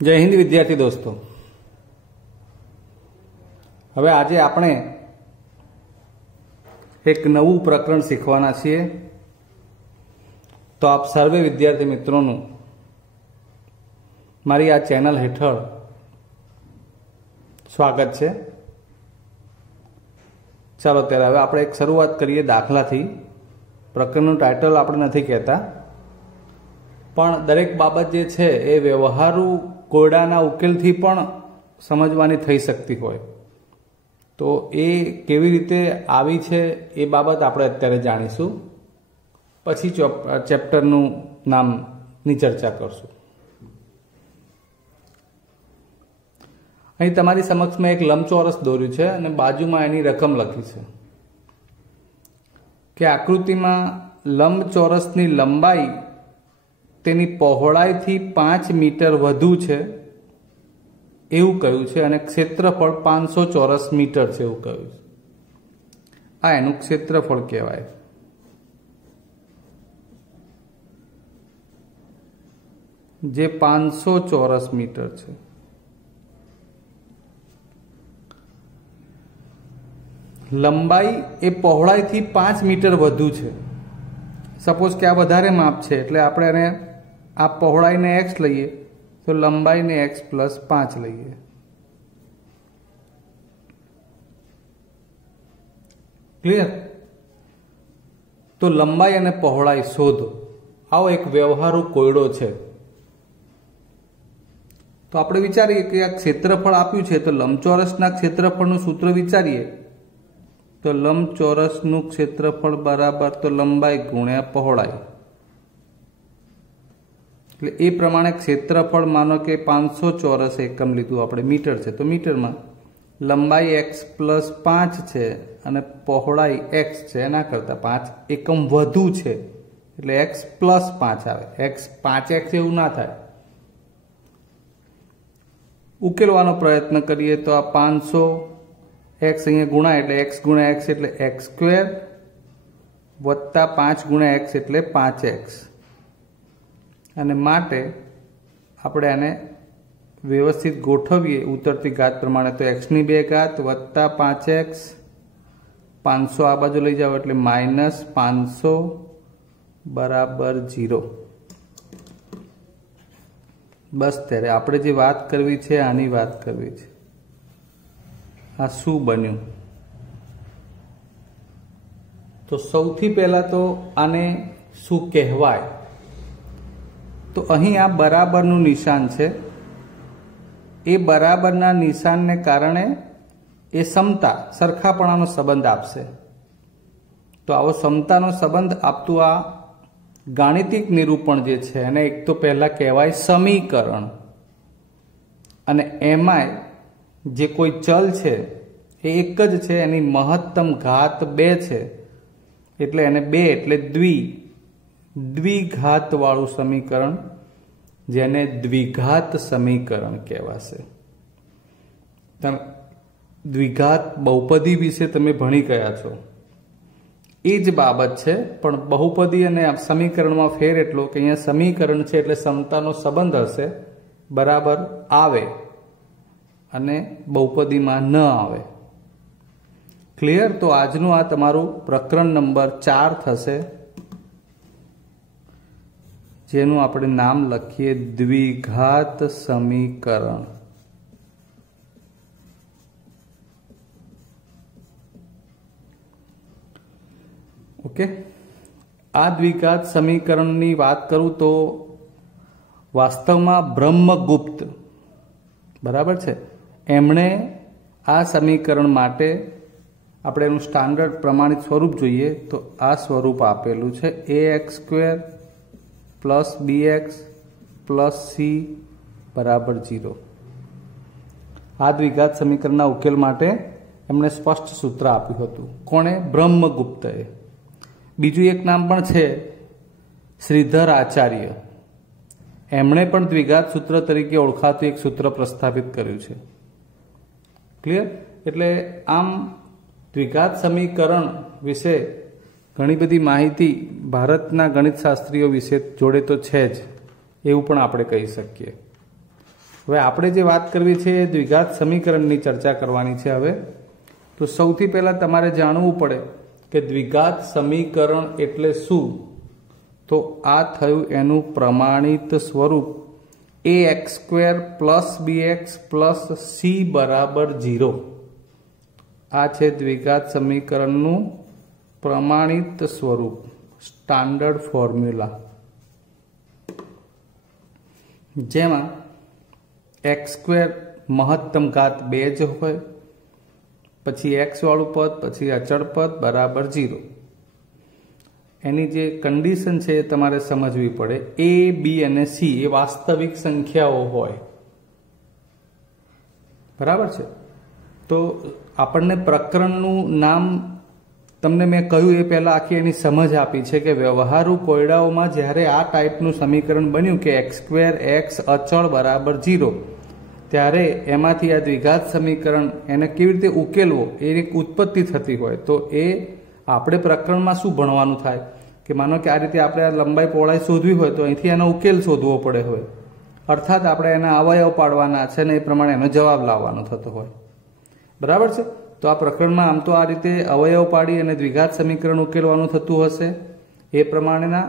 जय हिंद विद्यार्थी दोस्तों। હવે આજે આપણે એક નવું પ્રકરણ શીખવાના છીએ। તો આપ સર્વે વિદ્યાર્થી મિત્રોનું મારી આ ચેનલ હેઠળ સ્વાગત છે। ચાલો ત્યારે હવે આપણે એક શરૂઆત કરીએ દાખલાથી। પ્રકરણનું ટાઇટલ આપણે નથી કહેતા, પણ દરેક બાબત જે છે એ વ્યવહારુ કોયડાના ઉકેલથી પણ સમજવાની થઈ શકતી હોય, તો એ કેવી રીતે આવી છે એ બાબત આપણે અત્યારે જાણીશું, પછી ચેપ્ટરનું નામની ચર્ચા કરશું। અહીં તમારી સમક્ષ મેં એક લંબચોરસ દોર્યું છે અને બાજુમાં એની રકમ લખી છે કે આકૃતિમાં લંબચોરસની લંબાઈ તેની પહોળાઈથી 5 મીટર વધુ છે એવું કહ્યું છે અને ક્ષેત્રફળ 500 ચોરસ મીટર છે એવું કહ્યું છે। આ એનું ક્ષેત્રફળ કહેવાય। જે 500 ચોરસ મીટર છે। લંબાઈ એ પહોળાઈથી 5 મીટર વધુ છે। સપોઝ કે આ વધારે માપ છે એટલે આપણે એને આ પહોળાઈને x લઈએ તો લંબાઈને x + 5 લઈએ। ક્લિયર? તો લંબાઈ અને પહોળાઈ શોધો, આવો એક વ્યવહારુ કોયડો છે। તો આપણે વિચારીએ કે આ ક્ષેત્રફળ આપ્યું છે તો લંબચોરસના ક્ષેત્રફળનું સૂત્ર વિચારીએ તો લંબચોરસનું ક્ષેત્રફળ બરાબર તો લંબાઈ ગુણ્યા પહોળાઈ, એટલે એ પ્રમાણે ક્ષેત્રફળ માનો કે 500 ચોરસ એકમ લીધું આપણે, મીટર છે તો મીટરમાં લંબાઈ x + 5 છે અને પહોળાઈ x છે, એના કરતાં 5 એકમ વધુ છે એટલે x + 5 આવે। x 5x એવું ના થાય। ઉકેલવાનો પ્રયત્ન કરીએ તો આ 500 x અહીંયા ગુણાય એટલે x ગુણ્યા x એટલે x² વત્તા 5 ગુણ્યા x એટલે 5x, અને માટે આપણે આને વ્યવસ્થિત ગોઠવીએ ઉતરતી ઘાત પ્રમાણે તો x ની 2 ઘાત વત્તા 5x, 500 આ બાજુ લઈ જાઓ એટલે -500 બરાબર 0। બસ ત્યારે આપણે જે વાત કરવી છે આની વાત કરવી છે। આ શું બન્યું? તો સૌથી પહેલા તો આને શું કહેવાય? તો અહીં આ બરાબરનું નિશાન છે, એ બરાબરના નિશાનને કારણે એ સમતા સરખાપણાનો સંબંધ આપશે। તો આવો સમતાનો સંબંધ આપતું આ ગાણિતિક નિરૂપણ જે છે એને એક તો પહેલા કહેવાય સમીકરણ, અને એમાંય જે કોઈ ચલ છે એ એક જ છે, એની મહત્તમ ઘાત 2 છે એટલે એને 2 એટલે દ્વિઘાત વાળું સમીકરણ, જેને દ્વિઘાત સમીકરણ કહેવાશે। દ્વિઘાત બહુપદી વિશે તમે ભણી ગયા છો, એ જ બાબત છે, પણ બહુપદી અને સમીકરણમાં ફેર એટલો કે અહીંયા સમીકરણ છે એટલે સમતાનો સંબંધ હશે, બરાબર આવે, અને બહુપદીમાં ન આવે। ક્લિયર? તો આજનું આ તમારું પ્રકરણ નંબર 4 થશે, જેનું આપણે નામ લખીએ દ્વિઘાત સમીકરણ। ઓકે, આ દ્વિઘાત સમીકરણની વાત કરું તો વાસ્તવમાં બ્રહ્મગુપ્ત, બરાબર છે, એમણે આ સમીકરણ માટે આપણે એનું સ્ટાન્ડર્ડ પ્રમાણિત સ્વરૂપ જોઈએ તો આ સ્વરૂપ આપેલું છે ax² + bx + c બરાબર 0। આ દ્વિઘાત સમીકરણના ઉકેલ માટે એમણે સ્પષ્ટ સૂત્ર આપ્યું હતું। કોણે? બ્રહ્મગુપ્તએ। બીજું એક નામ પણ છે શ્રીધર આચાર્ય, એમણે પણ દ્વિઘાત સૂત્ર તરીકે ઓળખાતું એક સૂત્ર પ્રસ્થાપિત કર્યું છે। ક્લિયર? એટલે આમ દ્વિઘાત સમીકરણ વિશે ઘણી બધી માહિતી ભારતના ગણિતશાસ્ત્રીઓ વિશે જોડે તો છે જ, એવું પણ આપણે કહી શકીએ। હવે આપણે જે વાત કરવી છે એ દ્વિઘાત સમીકરણની ચર્ચા કરવાની છે હવે. તો સૌથી પહેલાં તમારે જાણવું પડે કે દ્વિઘાત સમીકરણ એટલે શું. તો આ થયું એનું પ્રમાણિત સ્વરૂપ ax² + bx + c = 0. આ છે દ્વિઘાત સમીકરણનું પ્રમાણિત સ્વરૂપ, સ્ટાન્ડર્ડ ફોર્મ્યુલા, જેમાં x² મહત્તમ ઘાત 2 જ હોય, પછી x વાળું પદ, પછી અચળ પદ બરાબર 0. એની જે કન્ડિશન છે એ તમારે સમજવી પડે. a, b અને c એ વાસ્તવિક સંખ્યાઓ હોય, બરાબર છે. તો આપણને પ્રકરણનું નામ તમને મેં કહ્યું એ પહેલાં આખી એની સમજ આપી છે કે વ્યવહારુ કોયડાઓમાં જ્યારે આ ટાઈપનું સમીકરણ બન્યું કે x² x અચળ બરાબર 0, ત્યારે એમાંથી આ દ્વિઘાત સમીકરણ એને કેવી રીતે ઉકેલવો એની ઉત્પત્તિ થતી હોય. તો એ આપણે પ્રકરણમાં શું ભણવાનું થાય કે માનો કે આ રીતે આપણે આ લંબાઈ પહોળાઈ શોધવી હોય તો અહીંથી એનો ઉકેલ શોધવો પડે હોય, અર્થાત આપણે એના અવયવ પાડવાના છે ને એ પ્રમાણે એનો જવાબ લાવવાનો થતો હોય, બરાબર છે. તો આ પ્રકરણમાં આમ તો આ રીતે અવયવ પાડી અને દ્વિઘાત સમીકરણ ઉકેલવાનું થતું હશે એ પ્રમાણેના,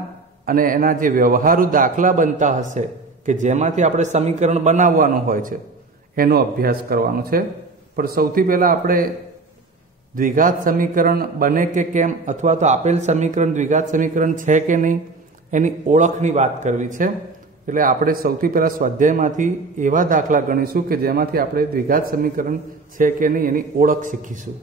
અને એના જે વ્યવહારુ દાખલા બનતા હશે કે જેમાંથી આપણે સમીકરણ બનાવવાનું હોય છે એનો અભ્યાસ કરવાનો છે. પણ સૌથી પહેલાં આપણે દ્વિઘાત સમીકરણ બને કે કેમ, અથવા તો આપેલ સમીકરણ દ્વિઘાત સમીકરણ છે કે નહીં એની ઓળખની વાત કરવી છે. એટલે આપણે સૌથી પહેલાં સ્વાધ્યાયમાંથી એવા દાખલા ગણીશું કે જેમાંથી આપણે દ્વિઘાત સમીકરણ છે કે નહીં એની ઓળખ શીખીશું.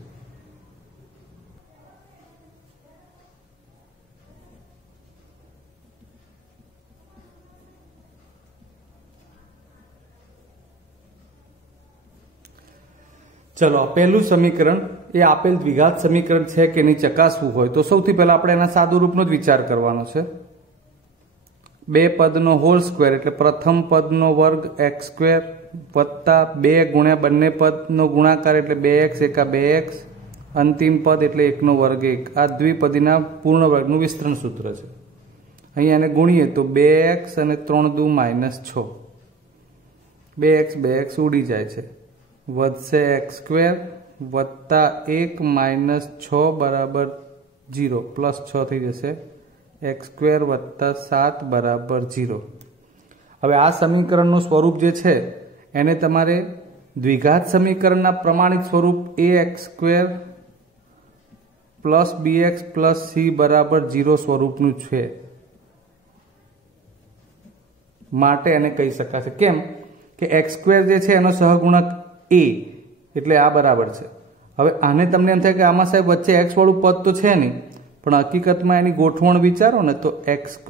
ચલો, પહેલું સમીકરણ એ આપેલ દ્વિઘાત સમીકરણ છે કે નહીં ચકાસવું હોય તો સૌથી પહેલા આપણે એના સાદું રૂપનો જ વિચાર કરવાનો છે. 2 પદનો હોલ સ્ક્વેર એટલે પ્રથમ પદનો વર્ગ x² વત્તા 2 ગુણ્યા બંને પદનો ગુણાકાર એટલે 2x × 2x, અંતિમ પદ એટલે 1 નો વર્ગ 1. આ દ્વિપદીના પૂર્ણ વર્ગનું વિસ્તરણ સૂત્ર છે. અહીંયા એને ગુણીએ તો 2x અને 3 × 2 -6, 2x 2x ઉડી જાય છે, વધશે x² વત્તા 1 - 6 બરાબર 0, +6 થઈ જશે, x² વત્તા 7 બરાબર 0. હવે આ સમીકરણનું સ્વરૂપ જે છે એને તમારે દ્વિઘાત સમીકરણના પ્રમાણિત સ્વરૂપ ax² + bx + c બરાબર 0 સ્વરૂપનું છે માટે એને કહી શકાશે. કેમ કે x² જે છે એનો સહગુણક a એટલે આ બરાબર છે. હવે આને તમને એમ થાય કે આમાં સાહેબ વચ્ચે x વાળું પદ તો છે નહીં, પણ હકીકતમાં એની ગોઠવણ વિચારો ને તો x²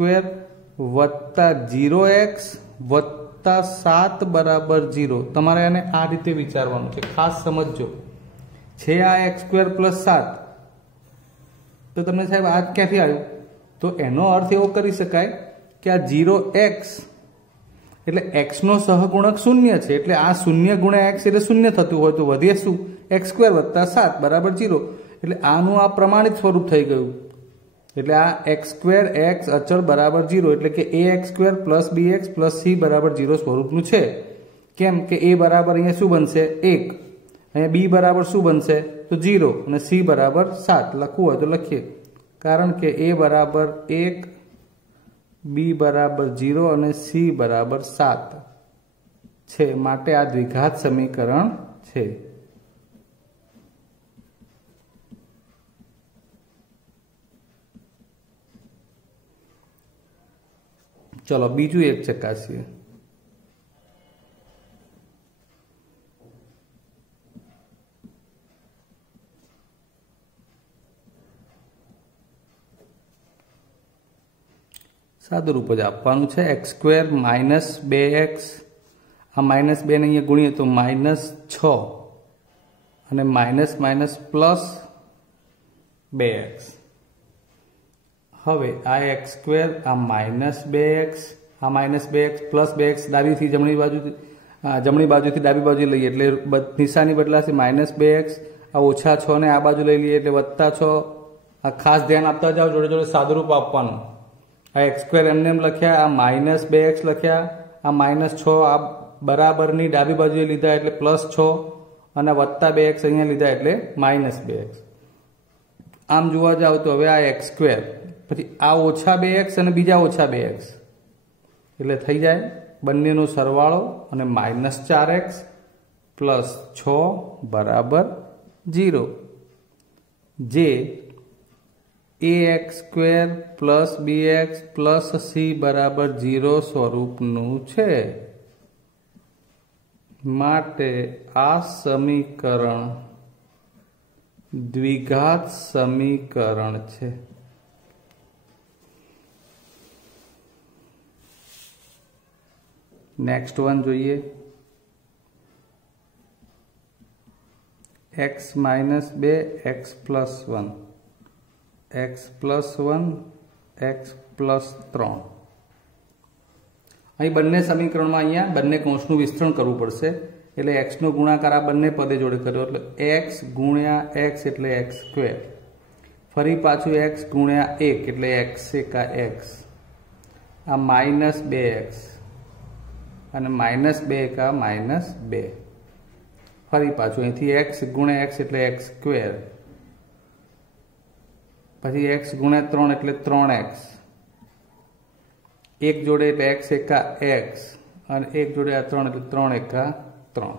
વત્તા 0x વત્તા 7 બરાબર 0. તમારે એને આ રીતે વિચારવાનું છે, ખાસ સમજજો. છે આ x² + 7, તો તમને સાહેબ આ ક્યાંથી આવ્યું? તો એનો અર્થ એવો કરી શકાય કે આ 0x એટલે x નો સહગુણક 0 છે, એટલે આ 0 × x એટલે 0 થતું હોય તો વધે શું? x² વત્તા 7 બરાબર 0. એટલે આનું આ પ્રમાણિત સ્વરૂપ થઈ ગયું. એટલે આ x² x અચળ બરાબર 0 એટલે કે ax² + bx + c બરાબર 0 સ્વરૂપનું છે. કેમ કે a બરાબર અહીંયા શું બનશે? 1, અહીંયા b બરાબર શું બનશે? તો 0, અને c બરાબર 7 લખવું હોય તો લખીએ, કારણ કે a બરાબર 1, b બરાબર 0 અને c બરાબર 7 છે, માટે આ દ્વિઘાત સમીકરણ છે. ચલો બીજું એક ચકાસીએ. સાદું રૂપ જ આપવાનું છે. x² - 2x, આ -2 ને અહીંયા ગુણીએ તો -6 અને -- +2x. હવે આ x² આ -2x, આ -2x + 2x ડાબીથી જમણી બાજુથી ડાબી બાજુ લઈએ એટલે નિશાની બદલાશે, -2x. આ -6 ને આ બાજુ લઈ લઈએ એટલે +6. આ ખાસ ધ્યાન આપતા જાઓ, જોડે જોડે સાદુરૂપ આપવાનું. આ x² એમને એમ લખ્યા, આ -2x લખ્યા, આ -6 આ બરાબરની ડાબી બાજુએ લીધા એટલે +6 અને વત્તા 2x અહીંયા લીધા એટલે -2x. આમ જોવા જાવ તો હવે આ x², પછી આ -2x અને બીજા -2x એટલે થઈ જાય બંનેનો સરવાળો અને -4x + 6 = 0, જે ax² + bx + c = 0 સ્વરૂપનું છે. માટે આ સમીકરણ દ્વિઘાત સમીકરણ છે. નેક્સ્ટ વન જોઈએ. x - 2 x + 1 x + 1 x + 3. અહીં બંને સમીકરણમાં અહીંયા બંને કૌંસનું વિસ્તરણ કરવું પડશે એટલે x નો ગુણાકાર આ બંને પદે જોડે કર્યો એટલે x × x એટલે x², ફરી પાછું x × 1 એટલે x × x, આ -2x અને -2 × -2, ફરી પાછું અહીંથી x × x એટલે x², પછી x × 3 એટલે 3x, એક જોડે એટલે x × x અને એક જોડે આ 3 એટલે 3 × 3.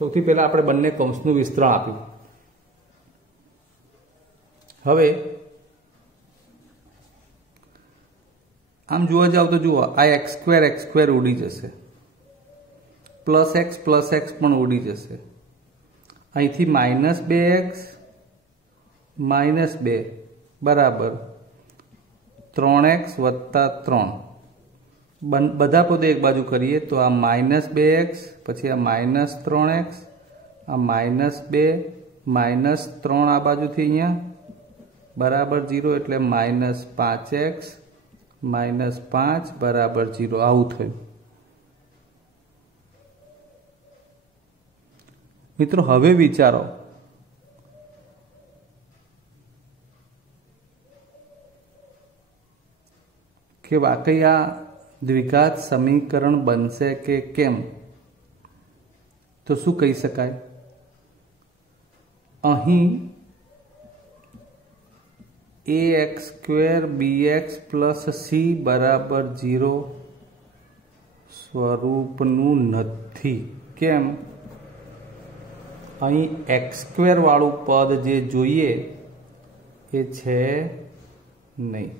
સૌથી પહેલા આપણે બંને કૌંસનું વિસ્તરણ આપ્યું. હવે આમ જોવા જાવ તો જુઓ આ x² ઉડી જશે, +x + x પણ ઉડી જશે, અહીંથી -2x -2 બરાબર 3x + 3. બધા પદો એક બાજુ કરીએ તો આ -2x પછી આ -3x, આ -2 -3 આ બાજુથી અહીંયા બરાબર 0 એટલે -5x -5 બરાબર 0 આવું થયું. મિત્રો હવે વિચારો કે વાકઈ આ દ્વિઘાત સમીકરણ બનશે કે કેમ? તો શું કહી શકાય? અહીં ax² bx + c = 0 સ્વરૂપનું નથી. કેમ? અહીં x² વાળું પદ જે જોઈએ એ છે નહીં.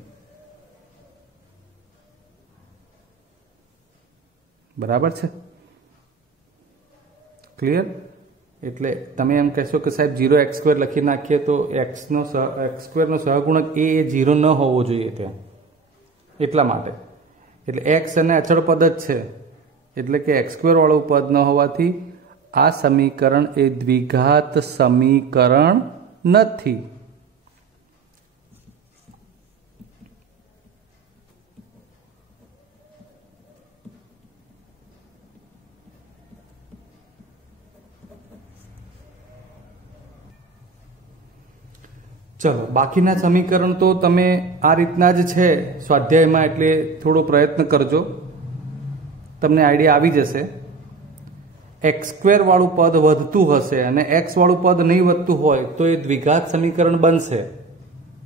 બરાબર છે? ક્લિયર? એટલે તમે એમ કહેશો કે સાહેબ 0x² લખી નાખીએ તો x² નો સહગુણક એ 0 ન હોવો જોઈએ ત્યાં, એટલા માટે. એટલે x અને અચળ પદ જ છે એટલે કે x² વાળું પદ ન હોવાથી આ સમીકરણ એ દ્વિઘાત સમીકરણ નથી. ચલો બાકીના સમીકરણ તો તમે આ રીતના જ છે સ્વાધ્યાયમાં, એટલે થોડો પ્રયત્ન કરજો, તમને આઈડિયા આવી જશે. x² વાળું પદ વધતું હશે અને x વાળું પદ નહીં વધતું હોય તો એ દ્વિઘાત સમીકરણ બનશે,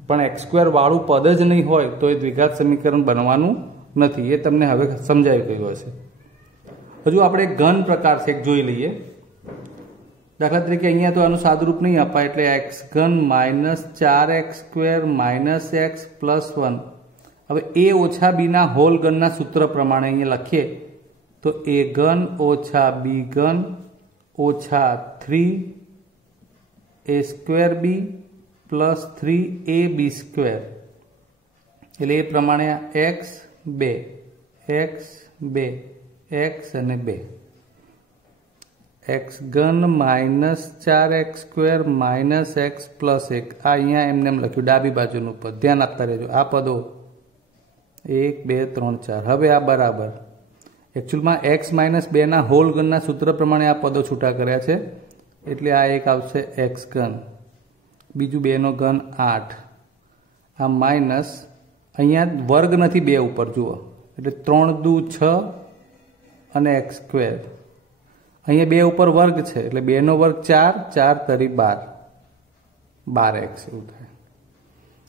પણ x² વાળું પદ જ નહીં હોય તો એ દ્વિઘાત સમીકરણ બનવાનું નથી. એ તમને હવે સમજાઈ ગયું હશે. હજુ આપણે ઘન પ્રકાર છે જોઈ લઈએ. દાખલા તરીકે અહીંયા તો આનું સાદુરૂપ નહીં અપાય એટલે x³ -4x² - x + 1. હવે a ઓછા b ના હોલ ઘનના સૂત્ર પ્રમાણે અહીંયા લખીએ તો a³ - b³ - 3a²b + 3ab². એટલે એ પ્રમાણે x 2 x 2 x અને 2 x³ -4x² - x + 1. આ અહીંયા એમને એમ લખ્યું ડાબી બાજુનું પદ, ધ્યાન આપતા રહેજો. આ પદો 1 2 3 4. હવે આ બરાબર એકચ્યુઅલમાં x - 2 ના હોલ ઘનના સૂત્ર પ્રમાણે આ પદો છૂટા કર્યા છે એટલે આ એક આવશે x³, બીજું 2 નો ઘન 8, આ માઇનસ અહીંયા વર્ગ નથી 2 ઉપર જુઓ એટલે 3 દુ 6 અને એક્સ સ્ક્વેર. અહીંયા 2 ઉપર વર્ગ છે એટલે 2 નો વર્ગ 4, 4 તરી 12, 12x એવું થાય.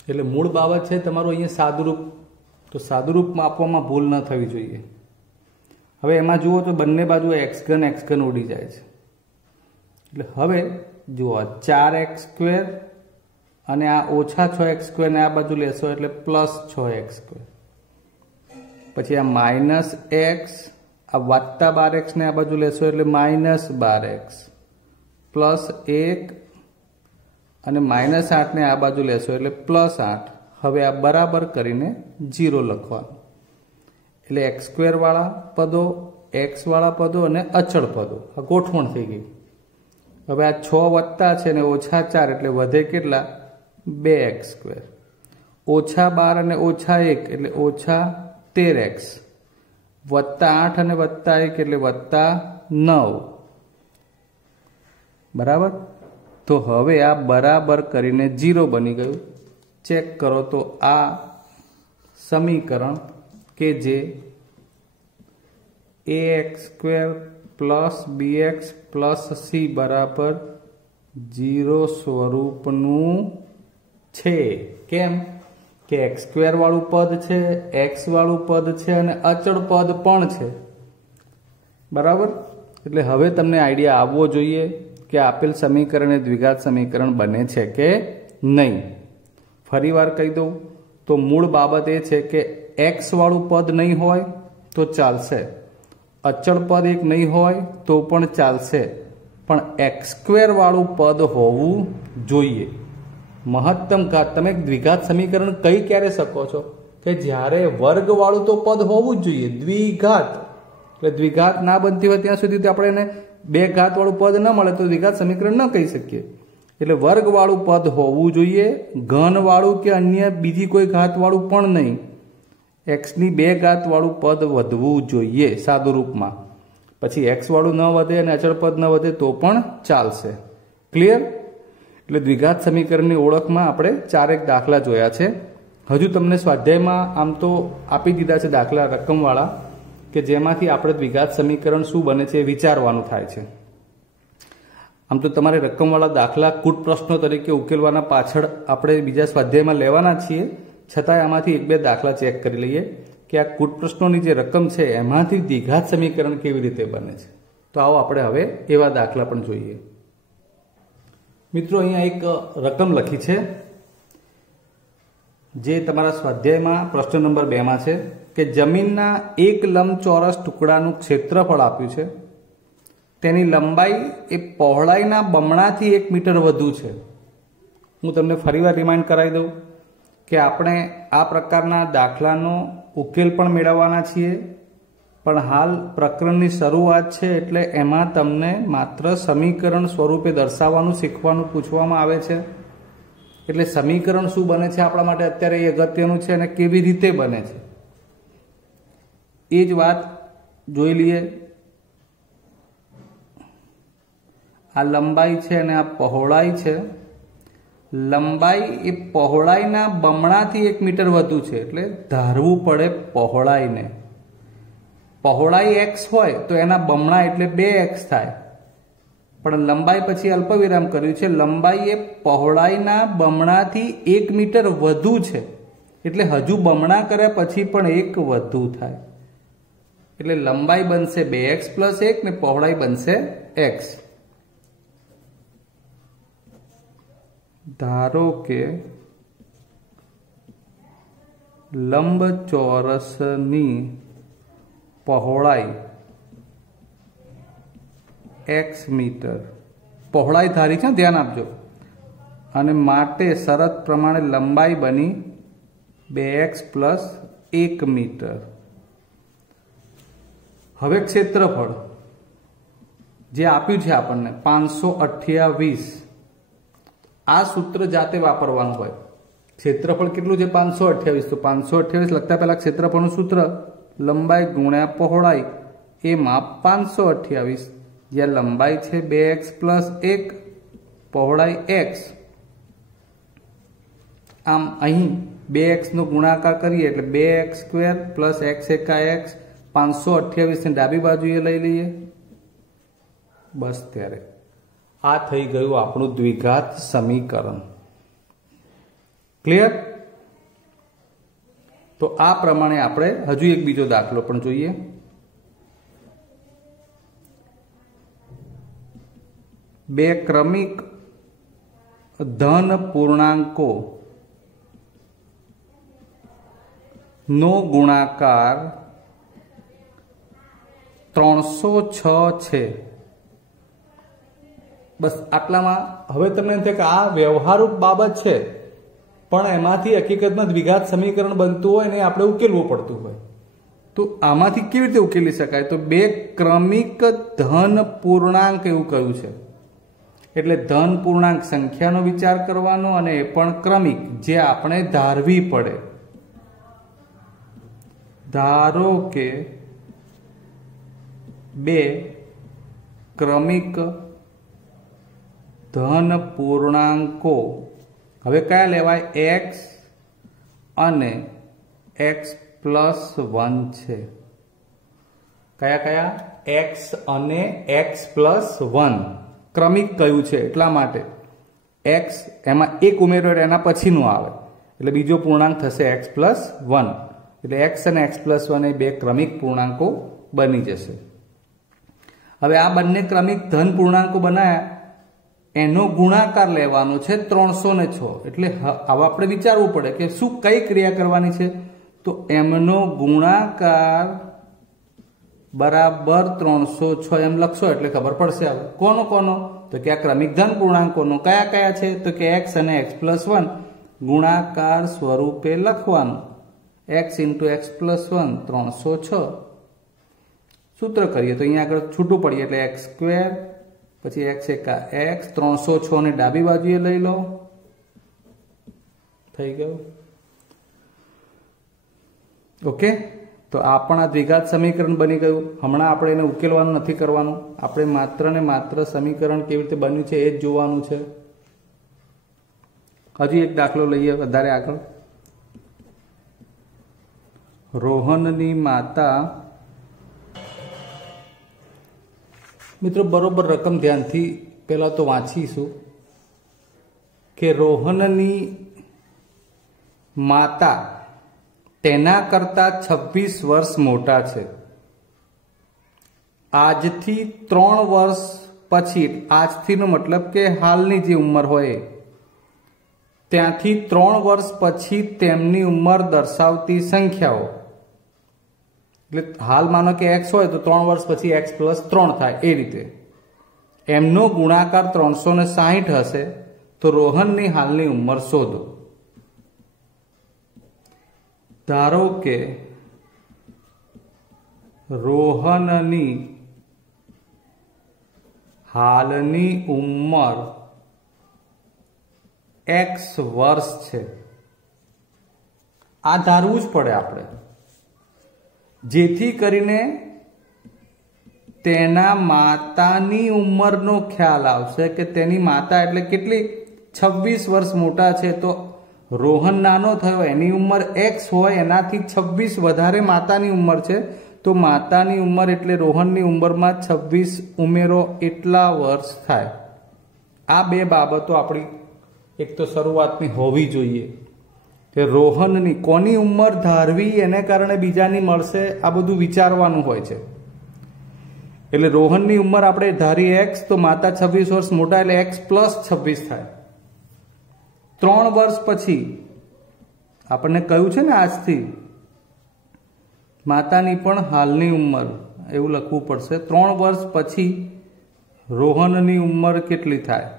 એટલે મૂળ બાબત છે તમારું અહીંયા સાદુરૂપ. તો સાદુરૂપ આપવામાં ભૂલ ન થવી જોઈએ. હવે એમાં જુઓ તો બંને બાજુ એક્સ ઘન ઉડી જાય છે. એટલે હવે જુઓ 4x સ્ક્વેર અને આ ઓછા 6x સ્ક્વેર ને આ બાજુ લેશો એટલે પ્લસ 6x સ્ક્વેર. પછી આ માઇનસ એક્સ, આ વત્તા 12x ને આ બાજુ લેશો એટલે માઇનસ 12x પ્લસ 1 અને માઇનસ 8 ને આ બાજુ લેશો એટલે પ્લસ 8. હવે આ બરાબર કરીને 0 લખવાનું. એટલે એક્સ સ્ક્વેર વાળા પદો, એક્સ વાળા પદો અને અચળ પદો આ ગોઠવણ થઈ ગઈ. હવે આ 6 વત્તા છે ને ઓછા 4 એટલે વધે કેટલા? 2x square. ઓછા 12 અને ઓછા 1 એટલે ઓછા 13x વત્તા 8 અને વત્તા 1 એટલે વત્તા 9. બરાબર. તો હવે આ બરાબર કરીને 0 બની ગયું. ચેક કરો તો આ સમીકરણ કે જે ax square plus bx plus c બરાબર 0 સ્વરૂપનું છે. કેમ કે એક્સ સ્ક્વેર વાળું પદ છે, એક્સ વાળું પદ છે અને અચળ પદ પણ છે. બરાબર. એટલે હવે તમને આઈડિયા આવવો જોઈએ કે આપેલ સમીકરણ એ દ્વિઘાત સમીકરણ બને છે કે નહીં. ફરી વાર કહી દઉં તો મૂળ બાબત એ છે કે એક્સ વાળું પદ નહીં હોય તો ચાલશે, અચળ પદ એક નહીં હોય તો પણ ચાલશે, પણ એક્સ સ્ક્વેર વાળું પદ હોવું જોઈએ. મહત્તમ ઘાત તમે દ્વિઘાત સમીકરણ કઈ ક્યારે શકો છો કે જ્યારે વર્ગ વાળું તો પદ હોવું જ જોઈએ. દ્વિઘાત એટલે દ્વિઘાત ના બનતી હોય ત્યાં સુધી આપણે એને 2 ઘાત વાળું પદ ન મળે તો દ્વિઘાત સમીકરણ ન કહી શકીએ. એટલે વર્ગ વાળું પદ હોવું જોઈએ, ઘન વાળું કે અન્ય બીજી કોઈ ઘાત વાળું પણ નહીં. એક્સની 2 ઘાત વાળું પદ વધવું જોઈએ સાદુ રૂપમાં. પછી એક્સ વાળું ન વધે અને અચળ પદ ન વધે તો પણ ચાલશે. ક્લિયર. એટલે દ્વિઘાત સમીકરણની ઓળખમાં આપણે 4 દાખલા જોયા છે. હજુ તમને સ્વાધ્યાયમાં આમ તો આપી દીધા છે દાખલા રકમવાળા કે જેમાંથી આપણે દ્વિઘાત સમીકરણ શું બને છે એ વિચારવાનું થાય છે. આમ તો તમારે રકમવાળા દાખલા કૂટ પ્રશ્નો તરીકે ઉકેલવાના પાછળ આપણે બીજા સ્વાધ્યાયમાં લેવાના છીએ. છતાંય આમાંથી 1-2 દાખલા ચેક કરી લઈએ કે આ કૂટ પ્રશ્નોની જે રકમ છે એમાંથી દ્વિઘાત સમીકરણ કેવી રીતે બને છે. તો આવો આપણે હવે એવા દાખલા પણ જોઈએ. મિત્રો અહીંયા એક રકમ લખી છે જે તમારા સ્વાધ્યાયમાં પ્રશ્ન નંબર 2 માં છે કે જમીનના એક લંબચોરસ ટુકડાનું ક્ષેત્રફળ આપ્યું છે. તેની લંબાઈ એ પહોળાઈના બમણાથી 1 મીટર વધુ છે. હું તમને ફરીવાર રિમાઇન્ડ કરાવી દઉં કે આપણે આ પ્રકારના દાખલાનો ઉકેલ પણ મેળવવાના છીએ, પણ હાલ પ્રકરણની શરૂઆત છે એટલે એમાં તમને માત્ર સમીકરણ સ્વરૂપે દર્શાવવાનું શીખવાનું પૂછવામાં આવે છે. એટલે સમીકરણ શું બને છે આપણા માટે અત્યારે એ અગત્યનું છે અને કેવી રીતે બને છે એ જ વાત જોઈ લઈએ. આ લંબાઈ છે અને આ પહોળાઈ છે. લંબાઈ એ પહોળાઈના બમણાથી 1 મીટર વધુ છે એટલે ધારવું પડે પહોળાઈને. પહોળાઈ x હોય તો એના બમણા એટલે 2x થાય, પણ લંબાઈ પછી અલ્પવિરામ કર્યું છે. લંબાઈ એ પહોળાઈના બમણાથી 1 મીટર વધુ છે એટલે હજુ બમણા કર્યા પછી પણ 1 વધુ થાય. એટલે લંબાઈ બનશે 2x + 1 ને પહોળાઈ બનશે x. ધારો કે લંબચોરસની પહોળાઈ x મીટર, પહોળાઈ ધારી છે, ધ્યાન આપજો, અને માટે શરત પ્રમાણે લંબાઈ બની 2x + 1 મીટર. હવે ક્ષેત્રફળ જે આપ્યું છે આપણને 528, આ સૂત્ર જાતે વાપરવાનું હોય. ક્ષેત્રફળ કેટલું છે? 528. તો 528 લખતા પહેલા ક્ષેત્રફળનું સૂત્ર લંબાઈ ગુણ્યા પહોળાઈ એમાં 528, જ્યાં લંબાઈ છે 2x + 1, પહોળાઈ x. આમ અહીં 2x નો ગુણાકાર કરીએ એટલે 2x² + x × x 528 ને ડાબી બાજુએ લઈ લઈએ, બસ ત્યારે આ થઈ ગયું આપણું દ્વિઘાત સમીકરણ. ક્લિયર? તો આ પ્રમાણે આપણે હજુ એક બીજો દાખલો પણ જોઈએ. બે ક્રમિક ધન પૂર્ણાંકો નો ગુણાકાર 306 છે. બસ આટલામાં હવે તમને એમ થાય કે આ વ્યવહારુ બાબત છે, પણ એમાંથી હકીકતમાં દ્વિઘાત સમીકરણ બનતું હોય ને આપણે ઉકેલવું પડતું હોય. તો આમાંથી કેવી રીતે ઉકેલી શકાય? તો બે ક્રમિક ધન પૂર્ણાંક એવું કહ્યું છે, એટલે ધન પૂર્ણાંક સંખ્યાનો વિચાર કરવાનો અને એ પણ ક્રમિક, જે આપણે ધારવી પડે. ધારો કે બે ક્રમિક ધન પૂર્ણાંકો, હવે કયા લેવાય? x અને x+1 છે. કયા કયા? x અને x+1 ક્રમિક કયું છે એટલા માટે x એમાં એક ઉમેરો એના પછીનું આવે એટલે બીજો પૂર્ણાંક થશે x+1. એટલે x અને x+1 એ બે ક્રમિક પૂર્ણાંકો બની જશે. હવે આ બંને ક્રમિક ધન પૂર્ણાંકો બનાયા, એનો ગુણાકાર લેવાનો છે 306. એટલે હવે આપણે વિચારવું પડે કે શું કઈ ક્રિયા કરવાની છે? તો એમનો ગુણાકાર બરાબર 306 એમ લખશો એટલે ખબર પડશે. હવે કોનો કોનો? તો કે આ ક્રમિક ધન પૂર્ણાંકોનો કયા કયા છે? તો કે x અને x+1 ગુણાકાર સ્વરૂપે લખવાનું. x × x+1 306. સૂત્ર કરીએ તો અહીંયા આગળ છૂટું પડીએ એટલે x², પછી x એકા x, 306 ને ડાબી બાજુએ લઈ લો, થઈ ગયું. ઓકે, તો આ પણ આ દ્વિઘાત સમીકરણ બની ગયું. હમણાં આપણે એને ઉકેલવાનું નથી કરવાનું, આપણે માત્ર ને માત્ર સમીકરણ કેવી રીતે બન્યું છે એ જ જોવાનું છે. હજી એક દાખલો લઈએ વધારે આગળ. રોહનની માતા, મિત્રો બરોબર રકમ ધ્યાનથી પહેલા તો વાંચીશું કે રોહનની માતા તેના કરતા 26 વર્ષ મોટા છે. આજથી 3 વર્ષ પછી, આજથીનો મતલબ કે હાલની જે ઉંમર હોય ત્યાંથી 3 વર્ષ પછી તેમની ઉંમર દર્શાવતી સંખ્યાઓ, એટલે હાલ માનો કે x હોય તો 3 વર્ષ પછી x+3 થાય, એ રીતે એમનો ગુણાકાર 360 હશે. તો રોહનની હાલની ઉંમર શોધો. ધારો કે રોહનની હાલની ઉંમર x વર્ષ છે. આ ધારવું જ પડે આપણે, જેથી કરીને તેના માતાની ઉંમરનો ખ્યાલ આવશે કે તેની માતા એટલે કેટલી? 26 વર્ષ મોટા છે. તો રોહન નાનો થયો, એની ઉંમર x હોય, એનાથી 26 વધારે માતાની ઉંમર છે. તો માતાની ઉંમર એટલે રોહનની ઉંમરમાં 26 ઉમેરો એટલા વર્ષ થાય. આ બે બાબતો આપણી એક તો શરૂઆતની હોવી જોઈએ કે રોહનની કોની ઉંમર ધારવી, એને કારણે બીજાની મળશે, આ બધું વિચારવાનું હોય છે. એટલે રોહનની ઉંમર આપણે ધારી x, તો માતા 26 વર્ષ મોટા એટલે x+26 થાય. 3 વર્ષ પછી આપણને કહ્યું છે ને આજથી માતાની પણ હાલની ઉંમર એવું લખવું પડશે. 3 વર્ષ પછી રોહનની ઉંમર કેટલી થાય?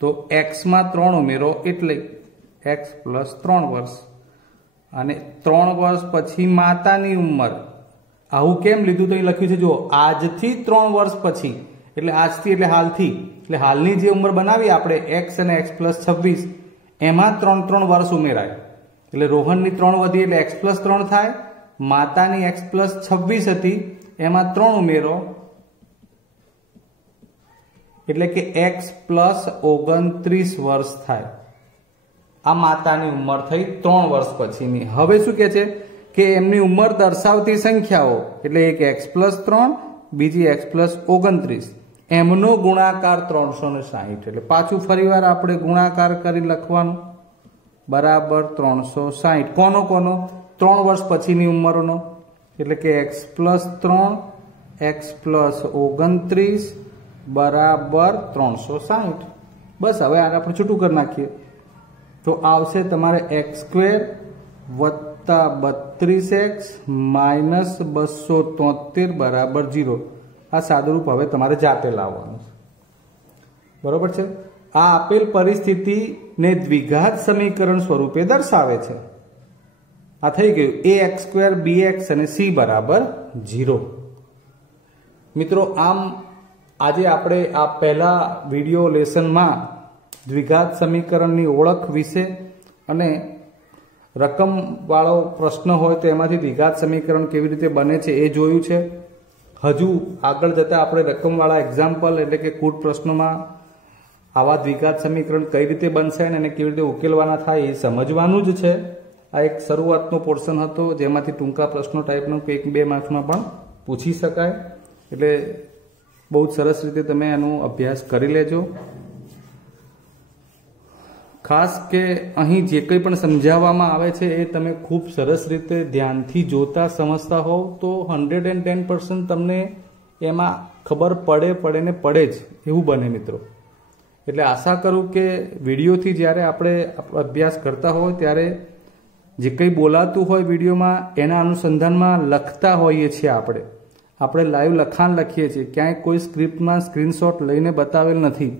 તો x માં 3 ઉમેરો એટલે x+3 વર્ષ, અને 3 વર્ષ પછી માતાની ઉંમર. આવું કેમ લીધું? તો એ લખ્યું છે જો, આજથી 3 વર્ષ પછી, એટલે આજથી એટલે હાલથી, એટલે હાલની જે ઉંમર બનાવી આપણે x અને x+26 એમાં 3 વર્ષ ઉમેરાય. એટલે રોહનની 3 વધી એટલે x+3 થાય, માતાની x+26 હતી એમાં 3 ઉમેરો એટલે કે x+29 વર્ષ થાય. આ માતાની ઉંમર થઈ 3 વર્ષ પછીની. હવે શું કહે છે કે એમની ઉંમર દર્શાવતી સંખ્યાઓ એટલે એક x+3 બીજી x+29 એમનો ગુણાકાર 360 એટલે પાછું ફરીવાર આપણે ગુણાકાર કરી લખવાનું બરાબર 360 કોનો 3 વર્ષ પછીની ઉંમરોનો એટલે કે x+3 x+29 બરાબર 360 બસ હવે આને આપણે છૂટું કરી નાખીએ તો આવશે તમારે x² વત્તા 32x માઇનસ 273 બરાબર 0 આ સાદુરૂપ હવે તમારે જાતે લાવવાનું બરોબર છે આ આપેલ પરિસ્થિતિને દ્વિઘાત સમીકરણ સ્વરૂપે દર્શાવે છે આ થઈ ગયું ax² bx અને c બરાબર 0 મિત્રો આમ આજે આપણે આ પહેલા વિડિયો લેસનમાં દ્વિઘાત સમીકરણની ઓળખ વિશે અને રકમ વાળો પ્રશ્ન હોય તો એમાંથી દ્વિઘાત સમીકરણ કેવી રીતે બને છે એ જોયું છે હજુ આગળ જતા આપણે રકમ વાળા એક્ઝામ્પલ એટલે કે કૂટ પ્રશ્નોમાં આવા દ્વિઘાત સમીકરણ કઈ રીતે બનશે અને કેવી રીતે ઉકેલવાના થાય એ સમજવાનું જ છે આ એક શરૂઆતનો પોર્શન હતો જેમાંથી ટૂંકા પ્રશ્નો ટાઈપનો 1-2 માર્ક્સમાં પણ પૂછી શકાય એટલે બહુ સરસ રીતે તમે એનો અભ્યાસ કરી લેજો ખાસ કે અહીં જે કંઈ પણ સમજાવવામાં આવે છે એ તમે ખૂબ સરસ રીતે ધ્યાનથી જોતા સમજતા હોવ તો 110% તમને એમાં ખબર પડે જ એવું બને મિત્રો એટલે આશા કરું કે વિડીયોથી જ્યારે આપણે અભ્યાસ કરતા હોય ત્યારે જે કંઈ બોલાતું હોય વિડીયોમાં એના અનુસંધાનમાં લખતા હોઈએ છીએ આપણે લાઈવ લખાણ લખીએ છીએ ક્યાંય કોઈ સ્ક્રિપ્ટમાં સ્ક્રીનશોટ લઈને બતાવેલ નથી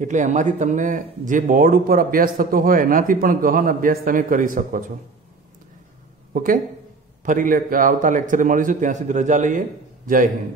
એટલે એમાંથી તમને જે બોર્ડ ઉપર અભ્યાસ થતો હોય એનાથી પણ ગહન અભ્યાસ તમે કરી શકો છો ઓકે ફરી આવતા લેક્ચરે મળીશું ત્યાં સુધી રજા લઈએ જય હિન્દ